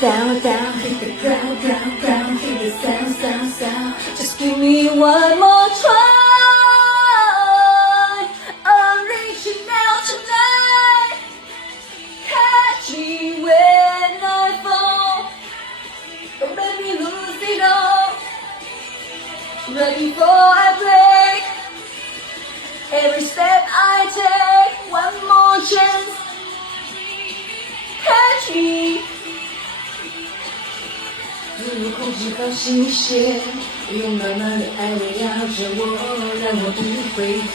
down, down, hit the ground, ground, ground, hit the sound, sound, sound. Just give me one more try. I'm reaching out tonight. Catch me when I fall. Don't let me lose it all. Right before I break. Every step I take, one more chance. Catch me. 如空气好新鲜，用满满的爱围绕着我，让我不回头。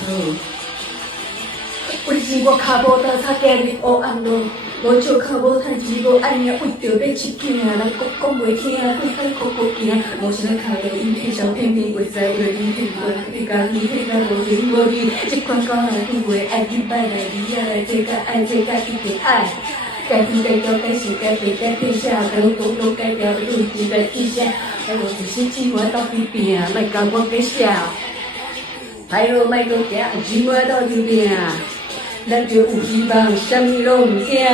我的经过卡波的擦干的黑暗路，我就靠无叹气无爱呀，为着要吃惊啊，人讲袂听，会喊哭哭惊，无想要靠着影片小片片，袂使为了影片我你讲你迄个无情无义，这款讲来不会爱你摆来你呀来这个爱这个一定爱。该听该调该写该背该背下，该懂懂该调的路子该记下，该我只是寂寞到边边，莫教我该笑，还有莫个惊，寂寞到边边，咱就有希望，什么都唔惊，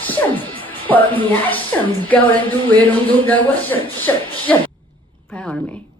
什么画面什么高难度的拢都让我什。拍好了没？